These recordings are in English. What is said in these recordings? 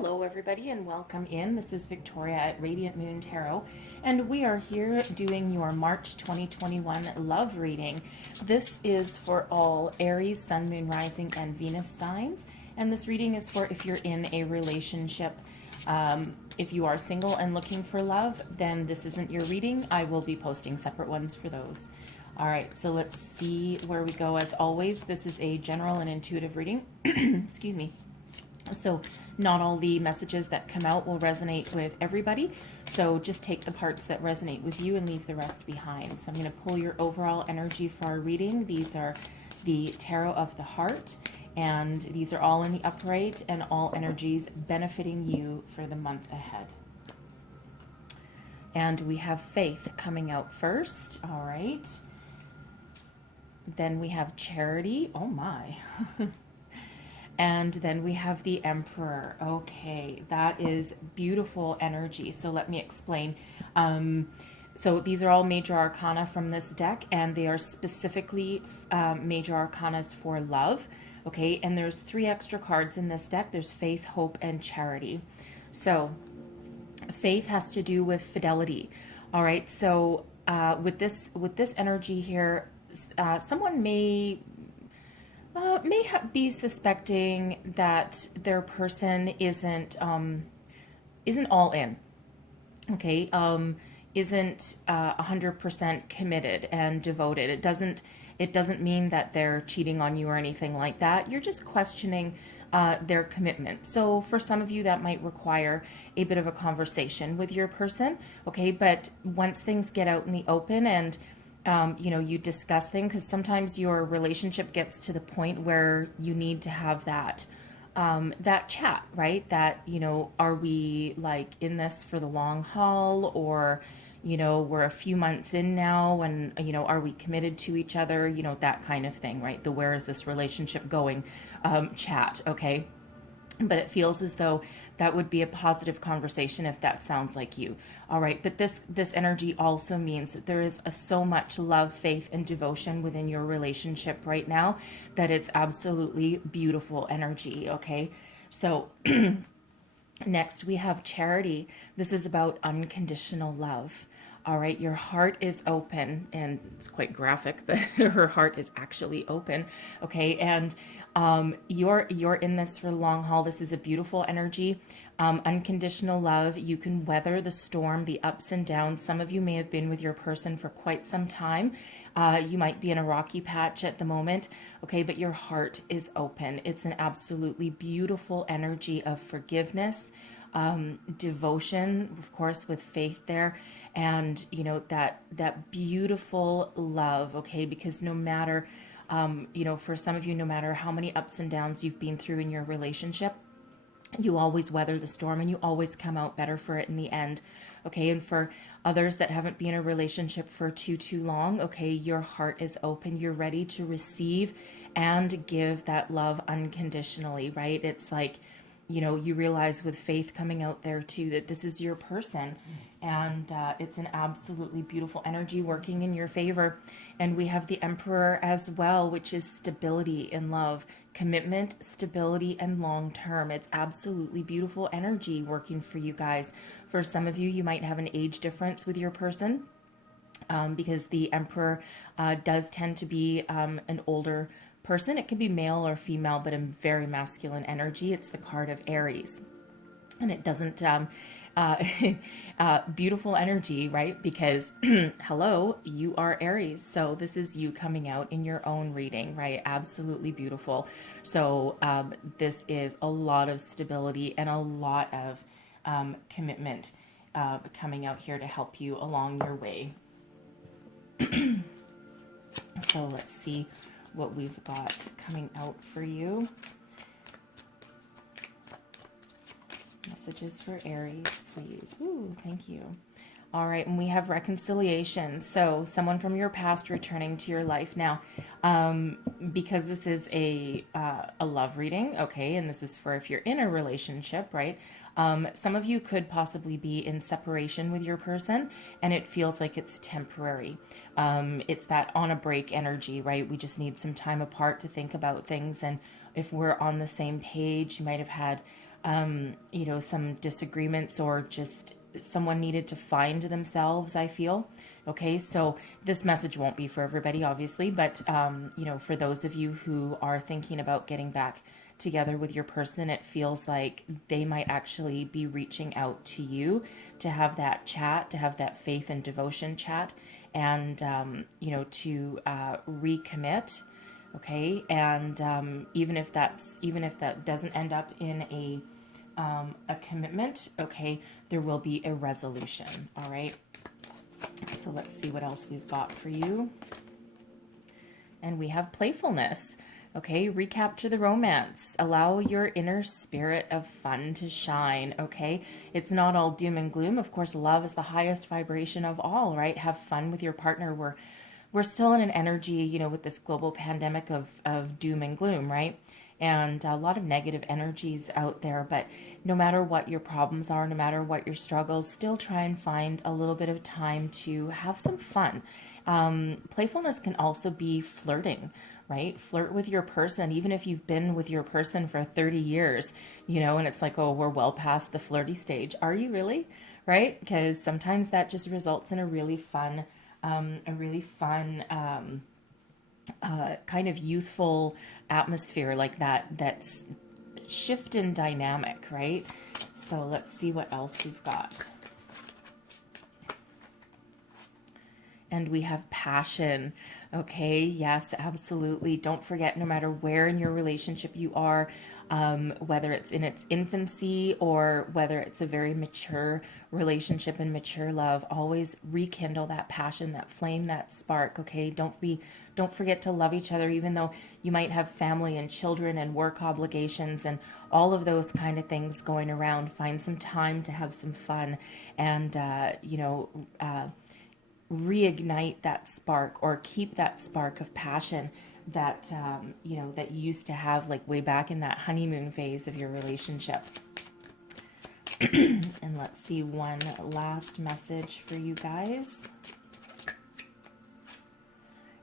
Hello everybody and welcome in. This is Victoria at Radiant Moon Tarot and we are here doing your March 2021 love reading. This is for all Aries, Sun, Moon, Rising and Venus signs, and this reading is for if you're in a relationship. If you are single and looking for love, then this isn't your reading. I will be posting separate ones for those. All right, so let's see where we go. As always, this is a general and intuitive reading. Excuse me. So not all the messages that come out will resonate with everybody. So just take the parts that resonate with you and leave the rest behind. So I'm going to pull your overall energy for our reading. These are the Tarot of the Heart, and these are all in the upright and all energies benefiting you for the month ahead. And we have Faith coming out first. All right. Then we have Charity. Oh my. And then we have the Emperor. Okay, that is beautiful energy. So let me explain. So these are all major arcana from this deck, and they are specifically major arcanas for love. Okay, and there's 3 extra cards in this deck. There's Faith, Hope, and Charity. So Faith has to do with fidelity. All right, so with this energy here, someone may be suspecting that their person isn't all in, okay, isn't 100% committed and devoted. It doesn't mean that they're cheating on you or anything like that. You're just questioning their commitment. So for some of you, that might require a bit of a conversation with your person, okay? But once things get out in the open and you know, you discuss things, because sometimes your relationship gets to the point where you need to have that that chat, right? That, you know, are we like in this for the long haul, or, you know, we're a few months in now and, you know, are we committed to each other? You know, that kind of thing, right? The where is this relationship going chat, okay? But it feels as though that would be a positive conversation if that sounds like you. All right, but this energy also means that there is so much love, faith, and devotion within your relationship right now that it's absolutely beautiful energy, okay? So next we have Charity. This is about unconditional love. All right, your heart is open, and it's quite graphic, but her heart is actually open, okay? And you're in this for the long haul. This is a beautiful energy. Unconditional love. You can weather the storm, the ups and downs. Some of you may have been with your person for quite some time. You might be in a rocky patch at the moment, okay? But your heart is open. It's an absolutely beautiful energy of forgiveness, devotion, of course, with faith there, and you know, that beautiful love, okay? Because no matter you know, for some of you, no matter how many ups and downs you've been through in your relationship, you always weather the storm and you always come out better for it in the end, okay? And for others that haven't been in a relationship for too long, okay, your heart is open. You're ready to receive and give that love unconditionally, right? It's like, you know, you realize with Faith coming out there too that this is your person, and it's an absolutely beautiful energy working in your favor. And we have the Emperor as well, which is stability in love, commitment, stability, and long term. It's absolutely beautiful energy working for you guys. For some of you, you might have an age difference with your person, because the Emperor does tend to be an older person. It can be male or female, but a very masculine energy. It's the card of Aries, and it doesn't beautiful energy, right? Because hello, you are Aries, so this is you coming out in your own reading, right? Absolutely beautiful. So this is a lot of stability and a lot of commitment coming out here to help you along your way. So let's see what we've got coming out for you. Messages for Aries, please. Ooh, thank you. All right, and we have reconciliation. So someone from your past returning to your life. Now, because this is a love reading, okay, and this is for if you're in a relationship, right? Some of you could possibly be in separation with your person, and it feels like it's temporary. It's that on a break energy, right? We just need some time apart to think about things, and if we're on the same page, you might have had you know, some disagreements, or just someone needed to find themselves, I feel. Okay, so this message won't be for everybody, obviously, but, you know, for those of you who are thinking about getting back together with your person, it feels like they might actually be reaching out to you to have that chat, to have that faith and devotion chat, and, you know, to recommit. Okay, and even if that doesn't end up in a commitment, okay, there will be a resolution. All right. So let's see what else we've got for you. And we have playfulness. Okay, recapture the romance. Allow your inner spirit of fun to shine. Okay, it's not all doom and gloom. Of course, love is the highest vibration of all, right? Have fun with your partner. We're still in an energy, you know, with this global pandemic of doom and gloom, right? And a lot of negative energies out there, but no matter what your problems are, no matter what your struggles, still try and find a little bit of time to have some fun. Playfulness can also be flirting, right? Flirt with your person, even if you've been with your person for 30 years, you know, and it's like, oh, we're well past the flirty stage. Are you really? Right? Because sometimes that just results in a really fun kind of youthful atmosphere, like that's shift in dynamic, right? So let's see what else we've got. And we have passion. Okay, yes, absolutely. Don't forget, no matter where in your relationship you are, whether it's in its infancy or whether it's a very mature relationship and mature love, always rekindle that passion, that flame, that spark. Okay, don't forget to love each other, even though you might have family and children and work obligations and all of those kind of things going around. Find some time to have some fun and reignite that spark, or keep that spark of passion that that you used to have, like way back in that honeymoon phase of your relationship. And let's see one last message for you guys.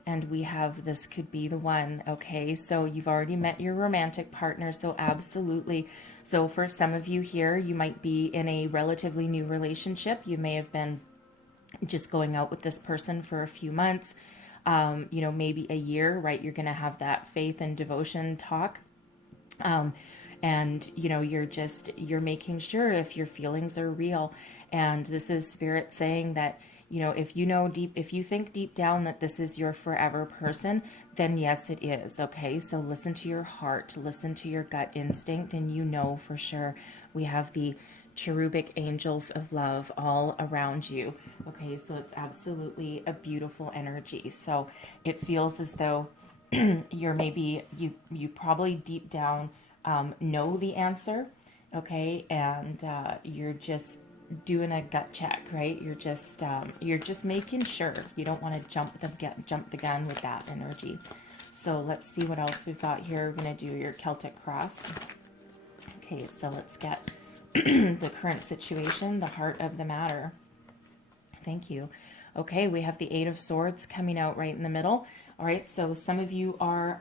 And we have, this could be the one. Okay, so you've already met your romantic partner, so absolutely. So for some of you here, you might be in a relatively new relationship. You may have been just going out with this person for a few months, maybe a year, right? You're going to have that faith and devotion talk. And you're making sure if your feelings are real. And this is Spirit saying that, if you think deep down that this is your forever person, then yes, it is. Okay. So listen to your heart, listen to your gut instinct, and for sure. We have the cherubic angels of love all around you. Okay, so it's absolutely a beautiful energy. So it feels as though you probably deep down know the answer, okay, and you're just doing a gut check, right? You're just making sure. You don't want to jump the gun with that energy. So let's see what else we've got here. We're going to do your Celtic cross. Okay, so let's get the current situation, the heart of the matter. Thank you. Okay, we have the Eight of Swords coming out right in the middle. All right, so some of you are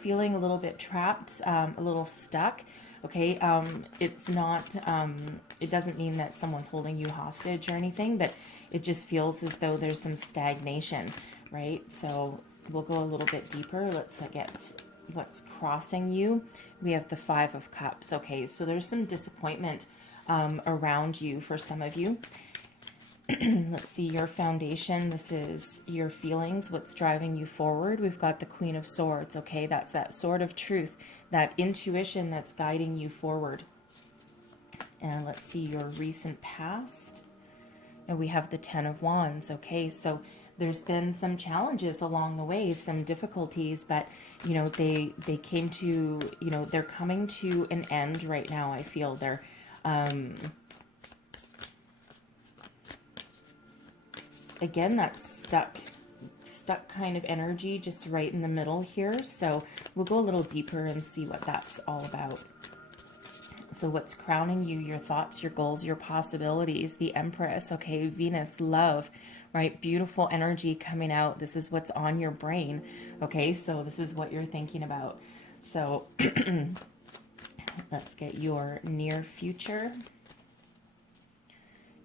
feeling a little bit trapped, a little stuck. Okay, it's not, it doesn't mean that someone's holding you hostage or anything, but it just feels as though there's some stagnation, right? So we'll go a little bit deeper. Let's get what's crossing you. We have the Five of Cups. Okay, so there's some disappointment around you for some of you. Let's see, your foundation. This is your feelings, what's driving you forward. We've got the Queen of Swords. Okay, that's that sword of truth, that intuition that's guiding you forward. And let's see, your recent past. And we have the Ten of Wands. Okay, so there's been some challenges along the way, some difficulties, but they came to, they're coming to an end right now. I feel they're again, that stuck kind of energy just right in the middle here. So we'll go a little deeper and see what that's all about. So what's crowning you, your thoughts, your goals, your possibilities, the Empress. Okay, Venus, love, right? Beautiful energy coming out. This is what's on your brain. Okay, so this is what you're thinking about. So Let's get your near future.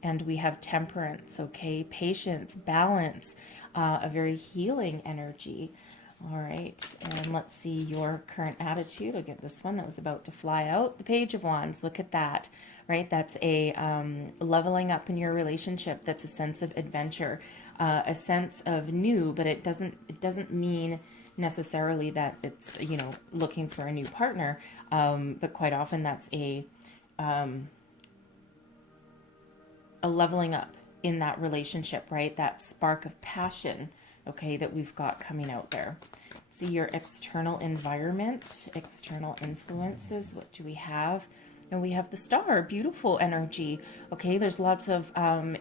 And we have temperance, okay? Patience, balance, a very healing energy. All right, and let's see your current attitude. I'll get this one that was about to fly out. The Page of Wands, look at that, right? That's a leveling up in your relationship. That's a sense of adventure, a sense of new, but it doesn't mean necessarily that it's, you know, looking for a new partner, but quite often that's a leveling up in that relationship, right? That spark of passion, okay, that we've got coming out there. See your external environment, external influences. What do we have? And we have the Star, beautiful energy. Okay, there's lots of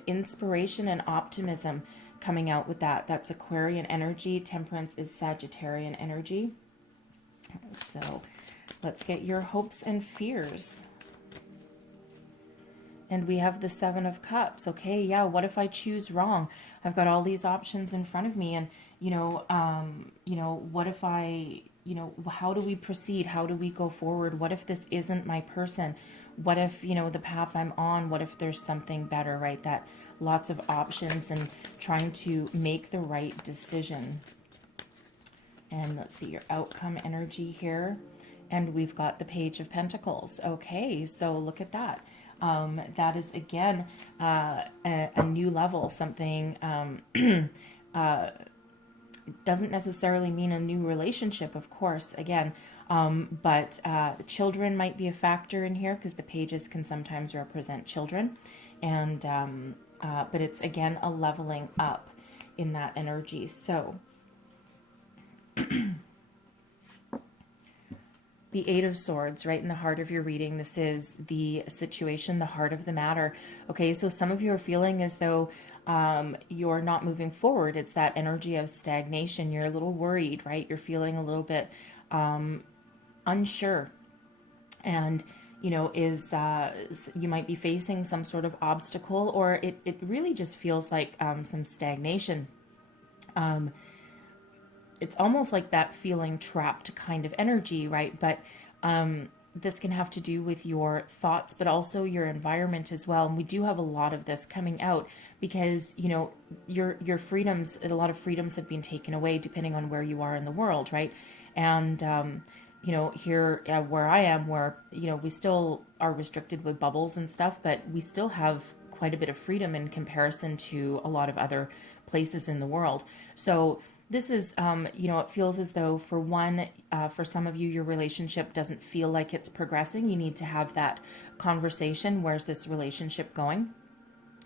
inspiration and optimism coming out with that. That's Aquarian energy. Temperance is Sagittarian energy. So let's get your hopes and fears. And we have the Seven of Cups. Okay, yeah, what if I choose wrong? I've got all these options in front of me, and what if I, how do we proceed? How do we go forward? What if this isn't my person? What if, the path I'm on, what if there's something better, right? That lots of options and trying to make the right decision. And let's see your outcome energy here. And we've got the Page of Pentacles. Okay, so look at that. That is, again, a new level, something doesn't necessarily mean a new relationship, of course, again, but children might be a factor in here because the pages can sometimes represent children, and but it's, again, a leveling up in that energy. So the Eight of Swords, right in the heart of your reading. This is the situation, the heart of the matter. Okay, so some of you are feeling as though you're not moving forward. It's that energy of stagnation. You're a little worried, right? You're feeling a little bit unsure. And, you might be facing some sort of obstacle, or it really just feels like some stagnation. It's almost like that feeling trapped kind of energy, right? But this can have to do with your thoughts, but also your environment as well. And we do have a lot of this coming out because, your freedoms, a lot of freedoms have been taken away depending on where you are in the world, right? And, here where I am, where, we still are restricted with bubbles and stuff, but we still have quite a bit of freedom in comparison to a lot of other places in the world. So this is, it feels as though for some of you, your relationship doesn't feel like it's progressing. You need to have that conversation. Where's this relationship going?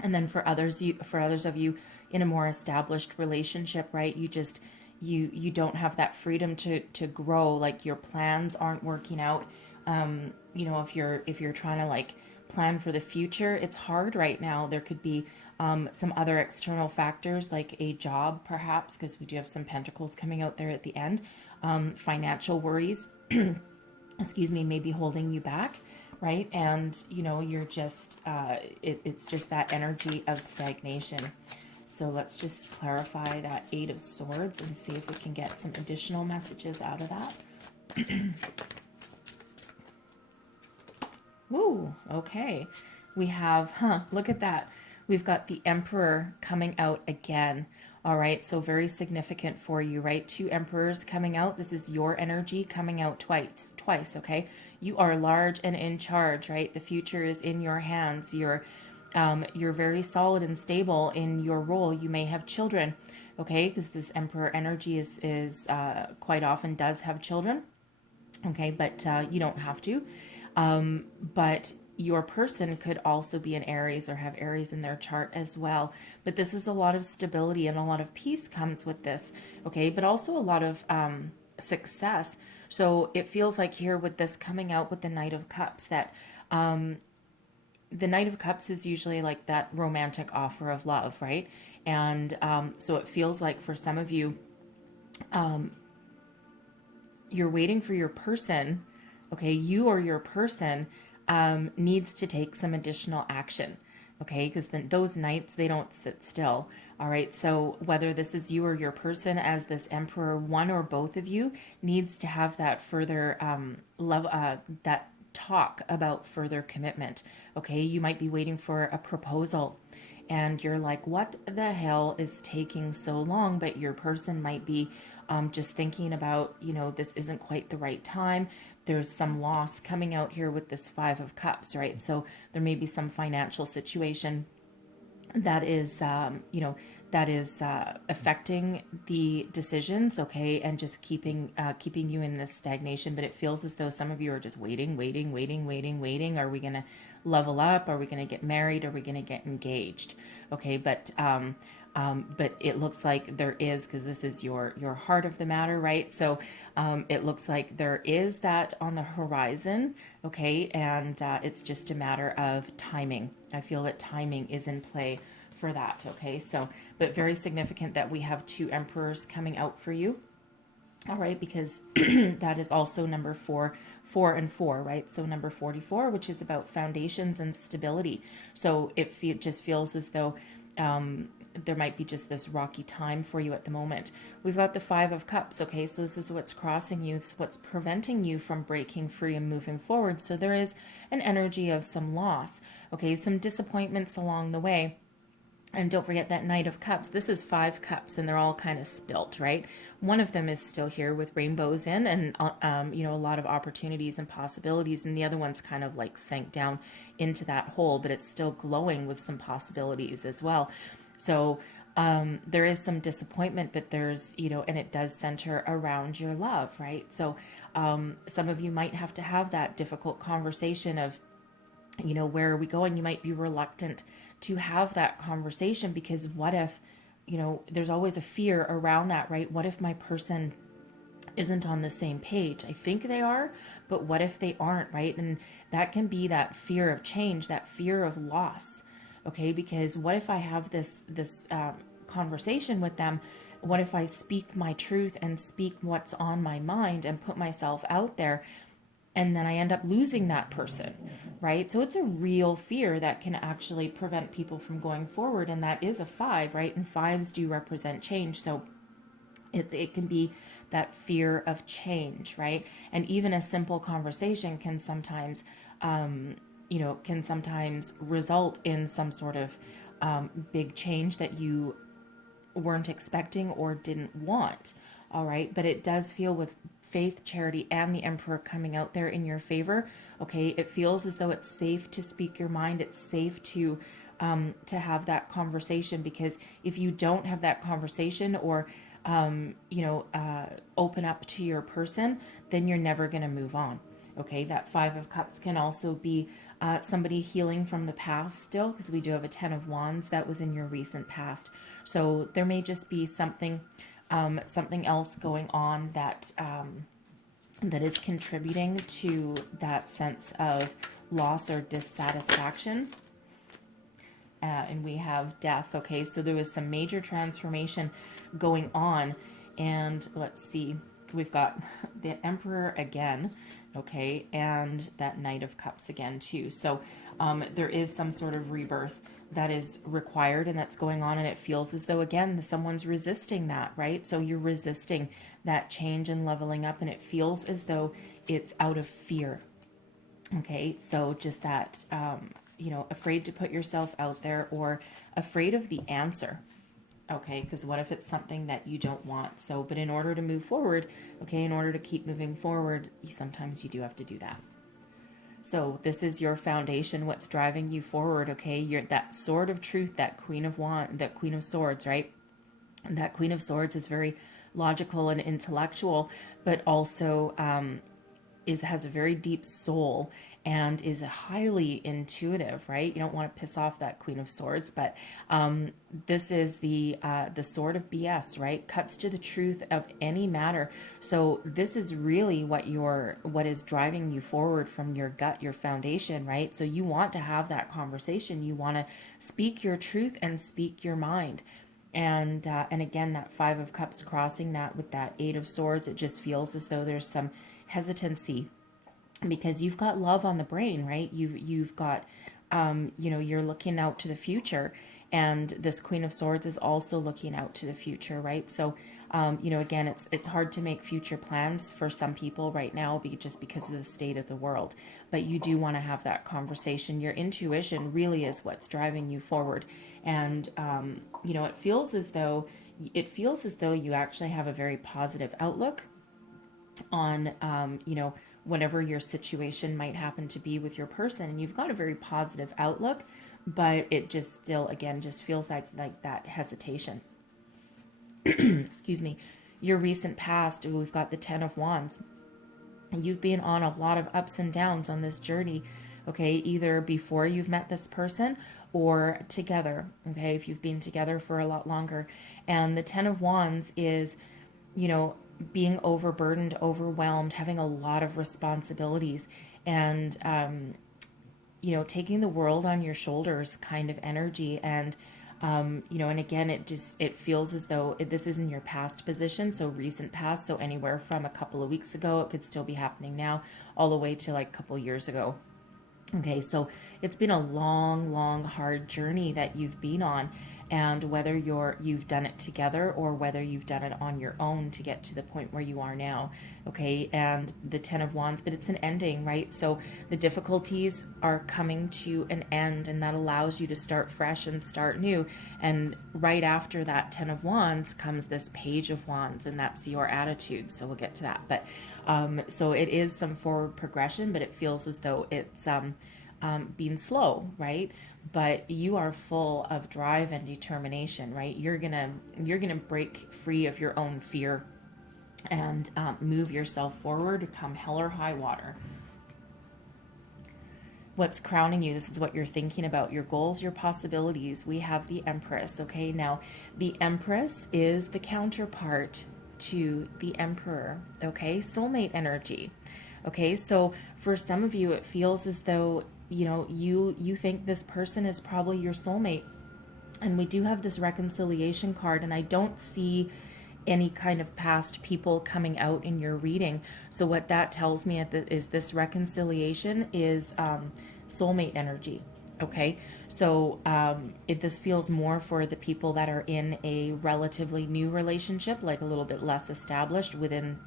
And then for others of you in a more established relationship, right? You don't have that freedom to grow. Like your plans aren't working out. If you're trying to like plan for the future, it's hard right now. There could be some other external factors like a job, perhaps, because we do have some pentacles coming out there at the end. Financial worries, excuse me, maybe holding you back, right? And, you're just, it's just that energy of stagnation. So let's just clarify that Eight of Swords and see if we can get some additional messages out of that. Woo, okay. We have, look at that. We've got the Emperor coming out again. All right, so very significant for you, right? Two Emperors coming out. This is your energy coming out twice, okay? You are large and in charge, right? The future is in your hands. You're very solid and stable in your role. You may have children, okay? Because this Emperor energy is quite often does have children, okay? But you don't have to. But your person could also be an Aries or have Aries in their chart as well. But this is a lot of stability and a lot of peace comes with this, okay? But also a lot of success. So it feels like here with this coming out with the Knight of Cups that the Knight of Cups is usually like that romantic offer of love, right? And so it feels like for some of you, you're waiting for your person, okay? You or your person needs to take some additional action, okay? Because then those knights, they don't sit still, all right? So whether this is you or your person as this Emperor, one or both of you needs to have that further love, that talk about further commitment. Okay, you might be waiting for a proposal and you're like, what the hell is taking so long? But your person might be just thinking about, this isn't quite the right time. There's some loss coming out here with this Five of Cups, right? So there may be some financial situation that is, affecting the decisions, okay, and just keeping you in this stagnation. But it feels as though some of you are just waiting. Are we gonna level up? Are we gonna get married? Are we gonna get engaged? Okay, but it looks like there is, because this is your heart of the matter, right? So it looks like there is that on the horizon, okay, and it's just a matter of timing. I feel that timing is in play for that, okay? So, but very significant that we have 2 emperors coming out for you, all right, because that is also number 4 and 4, right? So number 44, which is about foundations and stability. So it just feels as though there might be just this rocky time for you at the moment. We've got the Five of Cups, okay? So this is what's crossing you. It's what's preventing you from breaking free and moving forward. So there is an energy of some loss, okay? Some disappointments along the way. And don't forget that Knight of Cups. This is 5 cups, and they're all kind of spilt, right? One of them is still here with rainbows in, and a lot of opportunities and possibilities, and the other one's kind of like sank down into that hole, but it's still glowing with some possibilities as well. So there is some disappointment, but there's, and it does center around your love, right? So some of you might have to have that difficult conversation of, where are we going? You might be reluctant to have that conversation because what if, there's always a fear around that, right? What if my person isn't on the same page? I think they are, but what if they aren't, right? And that can be that fear of change, that fear of loss, okay? Because what if I have this conversation with them? What if I speak my truth and speak what's on my mind and put myself out there, and then I end up losing that person, right? So it's a real fear that can actually prevent people from going forward, and that is a 5, right? And 5s do represent change, so it can be that fear of change, right? And even a simple conversation can sometimes, result in some sort of big change that you weren't expecting or didn't want, all right? But it does feel with Faith, Charity, and the Emperor coming out there in your favor, okay, it feels as though it's safe to speak your mind. It's safe to have that conversation, because if you don't have that conversation or open up to your person, then you're never going to move on. Okay, that Five of Cups can also be somebody healing from the past still, because we do have a 10 of Wands that was in your recent past. So there may just be something else going on that that is contributing to that sense of loss or dissatisfaction. And we have Death. Okay, so there was some major transformation going on, and let's see, we've got the Emperor again, okay, and that Knight of Cups again too. So there is some sort of rebirth that is required and that's going on, and it feels as though, again, someone's resisting that, right? So you're resisting that change and leveling up, and it feels as though it's out of fear. Okay, so just that, afraid to put yourself out there, or afraid of the answer. Okay, because what if it's something that you don't want? So, but in order to move forward, okay, in order to keep moving forward, sometimes you do have to do that. So this is your foundation, what's driving you forward, okay? You're that Sword of Truth, that Queen of Swords, right? And that Queen of Swords is very logical and intellectual, but also has a very deep soul and is highly intuitive, right? You don't want to piss off that Queen of Swords, but this is the sword of BS, right? Cuts to the truth of any matter. So this is really what is driving you forward from your gut, your foundation, right? So you want to have that conversation. You want to speak your truth and speak your mind. And again, that Five of Cups crossing that with that Eight of Swords, it just feels as though there's some hesitancy, because you've got love on the brain, right? You've got, you're looking out to the future, and this Queen of Swords is also looking out to the future, right? So You know, again, it's hard to make future plans for some people right now, just because of the state of the world. But you do want to have that conversation. Your intuition really is what's driving you forward, and you know, it feels as though you actually have a very positive outlook on, you know, whatever your situation might happen to be with your person, and you've got a very positive outlook, but it just still, again, just feels like that hesitation. Excuse me. Your recent past, we've got the Ten of Wands. You've been on a lot of ups and downs on this journey, okay, either before you've met this person or together, okay, if you've been together for a lot longer. And the Ten of Wands is, you know, being overburdened, overwhelmed, having a lot of responsibilities, and you know, taking the world on your shoulders kind of energy. And you know, and again, it feels as though this is in your past position, so recent past, so anywhere from a couple of weeks ago, it could still be happening now, all the way to like a couple years ago. Okay, so it's been a long, hard journey that you've been on, and whether you've done it together or whether you've done it on your own to get to the point where you are now. Okay, and the Ten of Wands, but it's an ending, right? So the difficulties are coming to an end, and that allows you to start fresh and start new. And right after that Ten of Wands comes this Page of Wands, and that's your attitude. So we'll get to that. But so it is some forward progression, but it feels as though it's being slow, right? But you are full of drive and determination, right? You're gonna break free of your own fear and move yourself forward, come hell or high water. What's crowning you? This is what you're thinking about, your goals, your possibilities. We have the Empress. Okay, now the Empress is the counterpart to the Emperor. Okay, soulmate energy. Okay, so for some of you, it feels as though, you know, you think this person is probably your soulmate. And we do have this reconciliation card, and I don't see any kind of past people coming out in your reading. So what that tells me is this reconciliation is soulmate energy. Okay, so this feels more for the people that are in a relatively new relationship, like a little bit less established, within,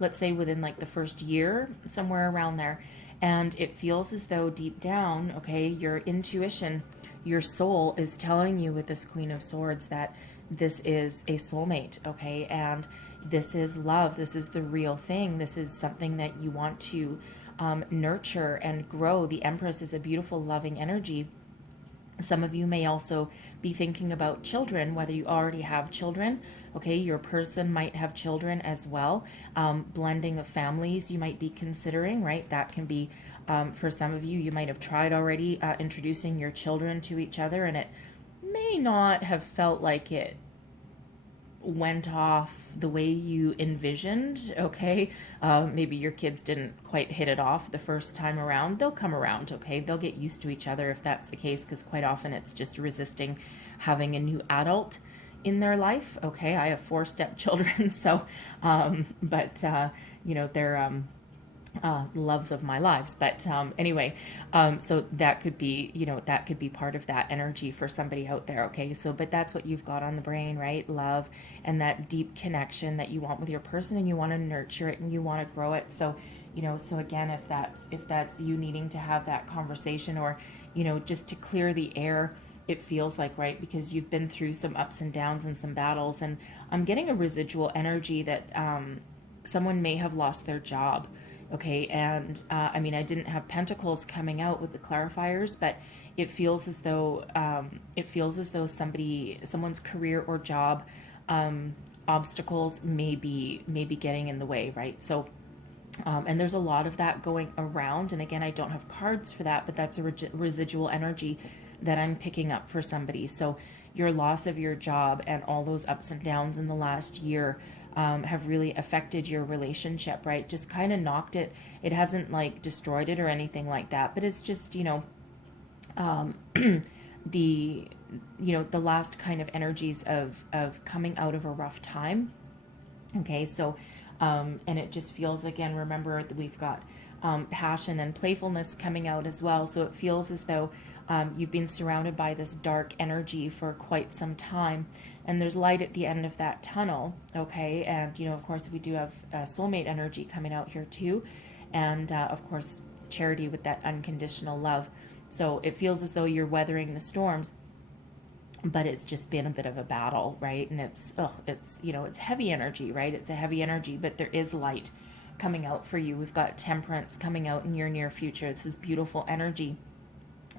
let's say, within like the first year, somewhere around there. And it feels as though deep down, okay, your intuition, your soul is telling you with this Queen of Swords that this is a soulmate, okay? And this is love. This is the real thing. This is something that you want to nurture and grow. The Empress is a beautiful, loving energy. Some of you may also be thinking about children, whether you already have children. Okay, your person might have children as well. Blending of families you might be considering, right? That can be, for some of you, you might have tried already introducing your children to each other, and it may not have felt like it went off the way you envisioned, okay? Maybe your kids didn't quite hit it off the first time around. They'll come around, okay? They'll get used to each other if that's the case, because quite often it's just resisting having a new adult in their life, okay? I have 4 stepchildren, so, you know, they're loves of my lives. But anyway, so that could be, you know, that could be part of that energy for somebody out there, okay? So, but that's what you've got on the brain, right? Love and that deep connection that you want with your person, and you want to nurture it and you want to grow it. So, you know, so again, if that's you needing to have that conversation, or, you know, just to clear the air, it feels like, right? Because you've been through some ups and downs and some battles, and I'm getting a residual energy that someone may have lost their job. Okay, and I mean, I didn't have Pentacles coming out with the clarifiers, but it feels as though someone's career or job obstacles may be getting in the way, right? So, and there's a lot of that going around. And again, I don't have cards for that, but that's a residual energy that I'm picking up for somebody. So your loss of your job and all those ups and downs in the last year have really affected your relationship, right? Just kind of knocked it. It hasn't like destroyed it or anything like that, but it's just, you know, the last kind of energies of coming out of a rough time. Okay, so and it just feels, again, remember that we've got passion and playfulness coming out as well. So it feels as though you've been surrounded by this dark energy for quite some time, and there's light at the end of that tunnel, okay? And, you know, of course, we do have soulmate energy coming out here too, and of course, Charity with that unconditional love. So it feels as though you're weathering the storms, but it's just been a bit of a battle, right? And it's you know, it's heavy energy, right? It's a heavy energy, but there is light coming out for you. We've got Temperance coming out in your near future. This is beautiful energy.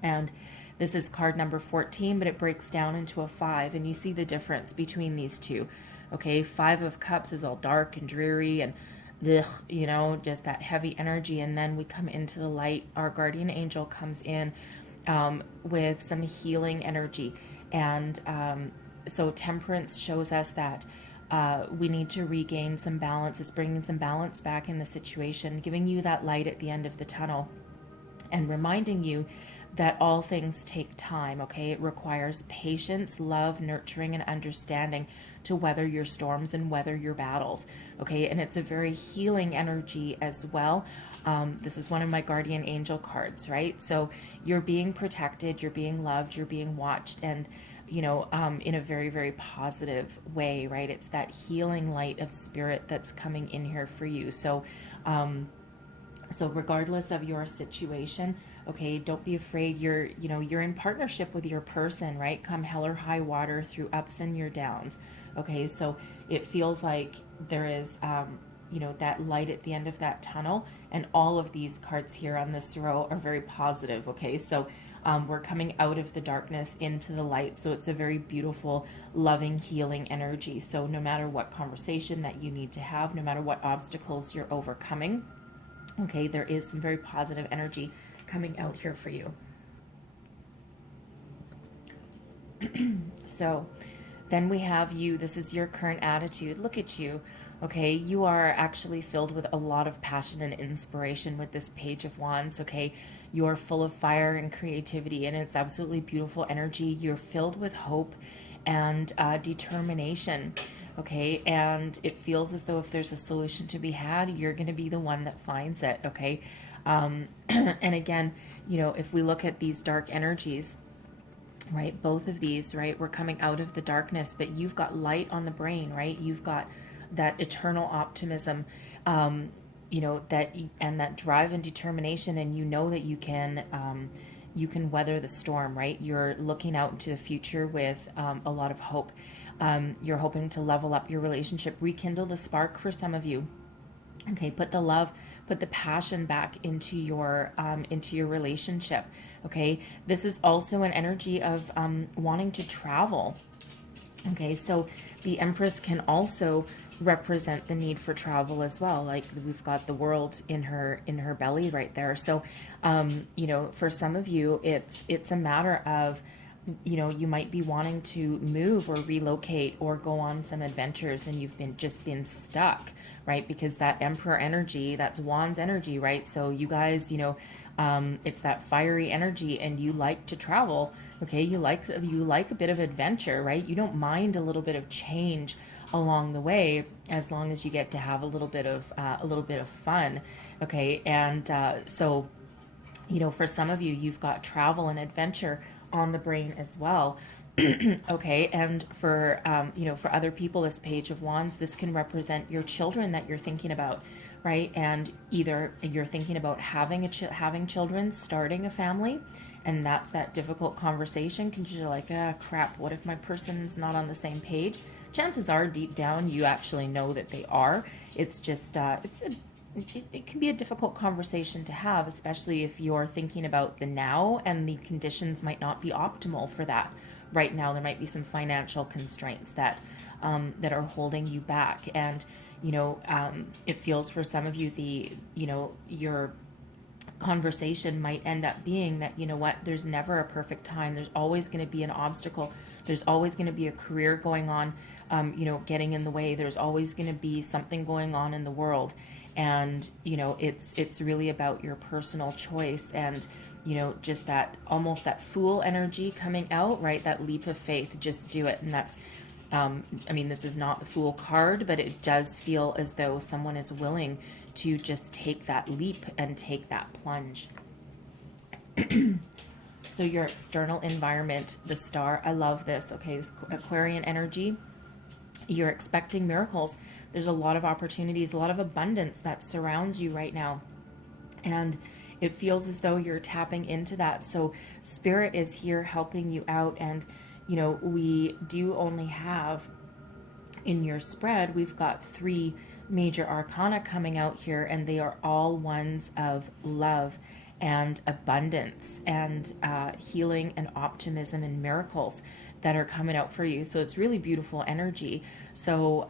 And this is card number 14, but it breaks down into a 5, and you see the difference between these two. Okay, 5 of Cups is all dark and dreary and ugh, you know, just that heavy energy. And then we come into the light. Our guardian angel comes in with some healing energy. And so Temperance shows us that we need to regain some balance. It's bringing some balance back in the situation, giving you that light at the end of the tunnel, and reminding you that all things take time, okay? It requires patience, love, nurturing, and understanding to weather your storms and weather your battles, okay? And it's a very healing energy as well. This is one of my guardian angel cards, right? So you're being protected, you're being loved, you're being watched, and, you know, in a very, very positive way, right? It's that healing light of spirit that's coming in here for you. So, so regardless of your situation, okay, don't be afraid. You're in partnership with your person, right? Come hell or high water, through ups and your downs. Okay, so it feels like there is, you know, that light at the end of that tunnel, and all of these cards here on this row are very positive. Okay, so we're coming out of the darkness into the light. So it's a very beautiful, loving, healing energy. So no matter what conversation that you need to have, no matter what obstacles you're overcoming, okay, there is some very positive energy coming out here for you. So then we have you. This is your current attitude. Look at you. Okay, you are actually filled with a lot of passion and inspiration with this Page of Wands. Okay, you're full of fire and creativity, and it's absolutely beautiful energy. You're filled with hope and determination. Okay, and it feels as though if there's a solution to be had, you're going to be the one that finds it. Okay, and again, you know, if we look at these dark energies, right, both of these, right, we're coming out of the darkness, but you've got light on the brain, right? You've got that eternal optimism, you know, that drive and determination, and you know that you can weather the storm, right? You're looking out into the future with a lot of hope. You're hoping to level up your relationship, rekindle the spark for some of you. Okay, put the love, put the passion back into your relationship. Okay, this is also an energy of wanting to travel. Okay, so the Empress can also represent the need for travel as well. Like, we've got the world in her belly right there. So, you know, for some of you, it's a matter of, you know, you might be wanting to move or relocate or go on some adventures, and you've been stuck, right? Because that Emperor energy, that's Wands energy, right? So you guys, you know, it's that fiery energy, and you like to travel. Okay, you like a bit of adventure, right? You don't mind a little bit of change along the way, as long as you get to have a little bit of fun. Okay, and so, you know, for some of you, you've got travel and adventure on the brain as well. Okay, and for you know, for other people, this Page of Wands, this can represent your children that you're thinking about, right? And either you're thinking about having children, starting a family, and that's that difficult conversation because you're like, crap, what if my person's not on the same page? Chances are, deep down, you actually know that they are. It's just it can be a difficult conversation to have, especially if you're thinking about the now, and the conditions might not be optimal for that right now. There might be some financial constraints that are holding you back, and you know, it feels for some of you, your conversation might end up being that, you know what, there's never a perfect time. There's always going to be an obstacle. There's always going to be a career going on, you know, getting in the way. There's always going to be something going on in the world. And, you know, it's really about your personal choice, and, you know, just that, almost that Fool energy coming out, right? That leap of faith, just do it. And that's, I mean, this is not the Fool card, but it does feel as though someone is willing to just take that leap and take that plunge. So your external environment, the star, I love this, okay, this Aquarian energy, you're expecting miracles. There's a lot of opportunities, a lot of abundance that surrounds you right now. And it feels as though you're tapping into that. So Spirit is here helping you out. And, you know, we do only have in your spread, we've got 3 major arcana coming out here, and they are all ones of love and abundance and healing and optimism and miracles that are coming out for you. So it's really beautiful energy. So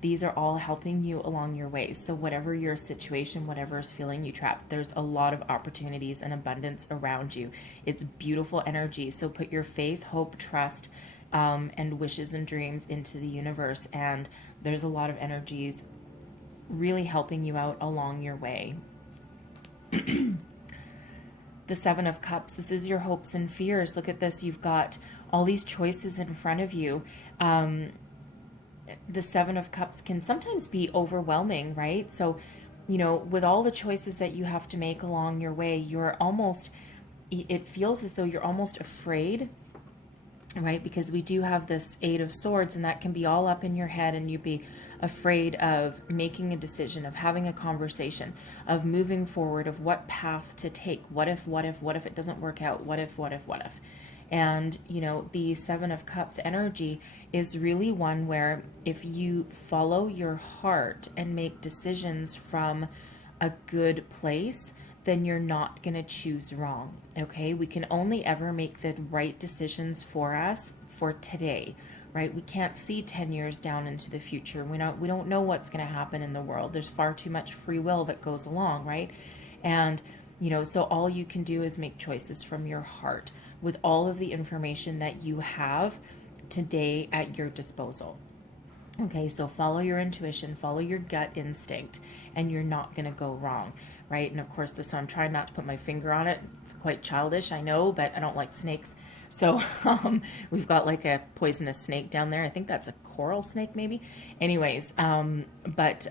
these are all helping you along your way. So whatever your situation, whatever is feeling you trapped, there's a lot of opportunities and abundance around you. It's beautiful energy. So put your faith, hope, trust, and wishes and dreams into the universe. And there's a lot of energies really helping you out along your way. The 7 of Cups, this is your hopes and fears. Look at this. You've got all these choices in front of you. The 7 of Cups can sometimes be overwhelming, right? So, you know, with all the choices that you have to make along your way, you're almost, it feels as though you're almost afraid, right? Because we do have this 8 of Swords, and that can be all up in your head, and you'd be afraid of making a decision, of having a conversation, of moving forward, of what path to take. What if it doesn't work out? What if? And, you know, the 7 of Cups energy is really one where if you follow your heart and make decisions from a good place, then you're not going to choose wrong. Okay. We can only ever make the right decisions for us for today, right? We can't see 10 years down into the future. We don't know what's going to happen in the world. There's far too much free will that goes along, right? And, you know, so all you can do is make choices from your heart with all of the information that you have today at your disposal. Okay, so follow your intuition, follow your gut instinct, and you're not going to go wrong, right? And of course, this one, I'm trying not to put my finger on it. It's quite childish, I know, but I don't like snakes. So we've got like a poisonous snake down there. I think that's a coral snake maybe. Anyways, but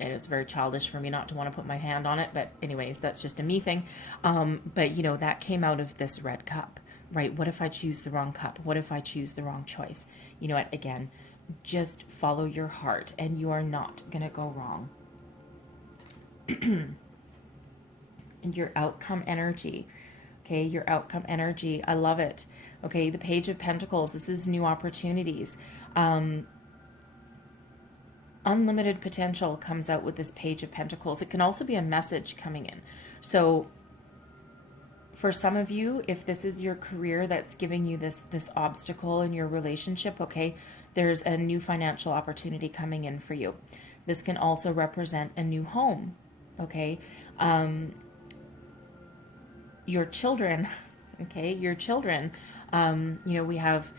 it was very childish for me not to want to put my hand on it. But anyways, that's just a me thing. But you know, that came out of this red cup, right? What if I choose the wrong cup? What if I choose the wrong choice? You know what, again, just follow your heart and you are not going to go wrong. And your outcome energy. Okay, your outcome energy. I love it. Okay, the Page of Pentacles. This is new opportunities. Unlimited potential comes out with this Page of Pentacles. It can also be a message coming in. So for some of you, if this is your career that's giving you this obstacle in your relationship, okay, there's a new financial opportunity coming in for you. This can also represent a new home, okay? Your children, okay, your children, you know, we have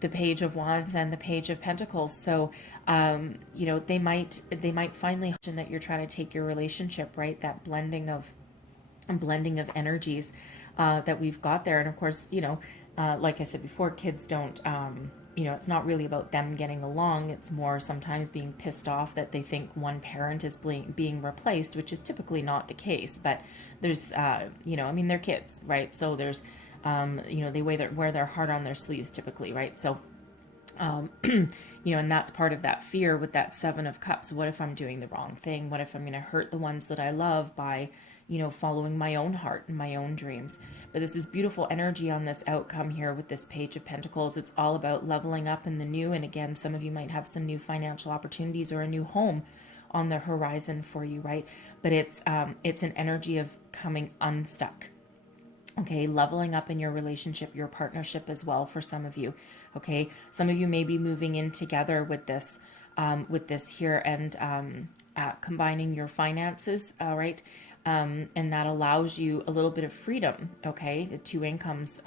the Page of Wands and the Page of Pentacles. So, you know, they might finally that you're trying to take your relationship, right? That blending of energies that we've got there. And of course, you know, like I said before, kids don't, you know, it's not really about them getting along. It's more sometimes being pissed off that they think one parent is being replaced, which is typically not the case. But there's, you know, I mean, they're kids, right? So there's, you know, they wear their heart on their sleeves typically, right? So, you know, and that's part of that fear with that 7 of Cups. What if I'm doing the wrong thing? What if I'm going to hurt the ones that I love by, you know, following my own heart and my own dreams? But this is beautiful energy on this outcome here with this Page of Pentacles. It's all about leveling up in the new. And again, some of you might have some new financial opportunities or a new home on the horizon for you, right? But it's an energy of coming unstuck. Okay, leveling up in your relationship, your partnership as well for some of you. Okay, some of you may be moving in together with this here and combining your finances. All right. And that allows you a little bit of freedom, okay? The two incomes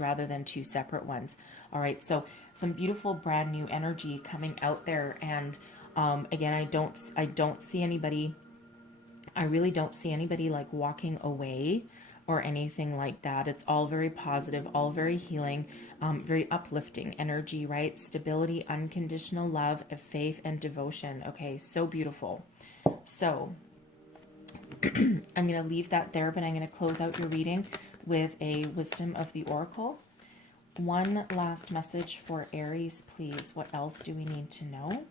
rather than two separate ones. All right, so some beautiful brand new energy coming out there. And again, I don't see anybody, I really don't see anybody like walking away or anything like that. It's all very positive, all very healing, very uplifting energy, right? Stability, unconditional love, faith, and devotion. Okay, so beautiful. So I'm going to leave that there, but I'm going to close out your reading with a wisdom of the oracle. One last message for Aries, please. What else do we need to know?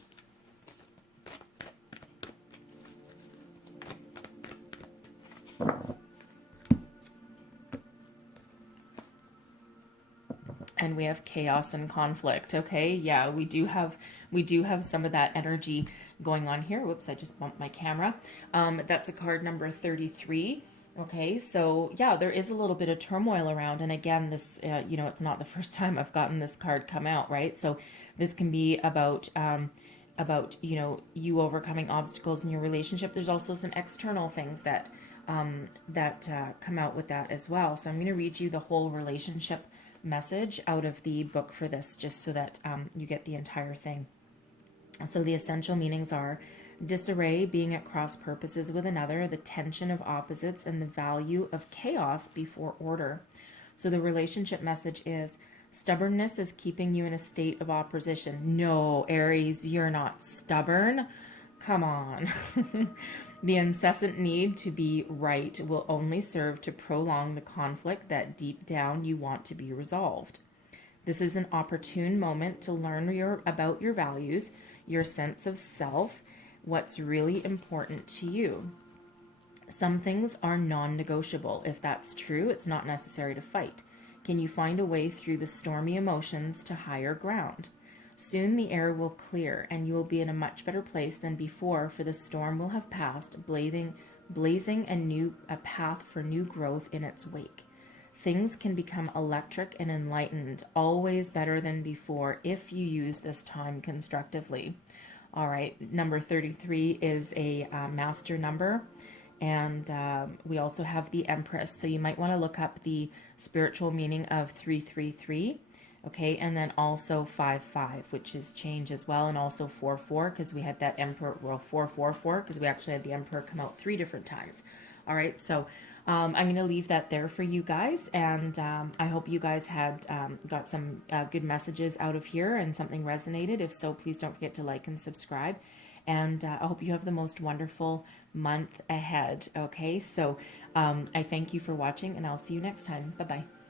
And we have chaos and conflict. Okay, yeah, we do have some of that energy going on here. Whoops, I just bumped my camera. That's a card number 33. Okay, so yeah, there is a little bit of turmoil around, and again, this you know, it's not the first time I've gotten this card come out, right? So this can be about you know, you overcoming obstacles in your relationship. There's also some external things that come out with that as well. So I'm going to read you the whole relationship message out of the book for this, just so that you get the entire thing. So the essential meanings are disarray, being at cross purposes with another, the tension of opposites, and the value of chaos before order. So the relationship message is stubbornness is keeping you in a state of opposition. No, Aries, you're not stubborn. Come on. The incessant need to be right will only serve to prolong the conflict that deep down you want to be resolved. This is an opportune moment to learn about your values, your sense of self, what's really important to you. Some things are non-negotiable. If that's true, it's not necessary to fight. Can you find a way through the stormy emotions to higher ground? Soon the air will clear, and you will be in a much better place than before, for the storm will have passed, blazing a path for new growth in its wake. Things can become electric and enlightened, always better than before, if you use this time constructively. All right, number 33 is a master number, and we also have the Empress, so you might want to look up the spiritual meaning of 333. Okay, and then also 5-5, which is change as well, and also 4-4, because we had that Emperor, well, 4-4-4, because we actually had the Emperor come out 3 different times. All right, so I'm going to leave that there for you guys, and I hope you guys had got some good messages out of here and something resonated. If so, please don't forget to like and subscribe, and I hope you have the most wonderful month ahead. Okay, so I thank you for watching, and I'll see you next time. Bye-bye.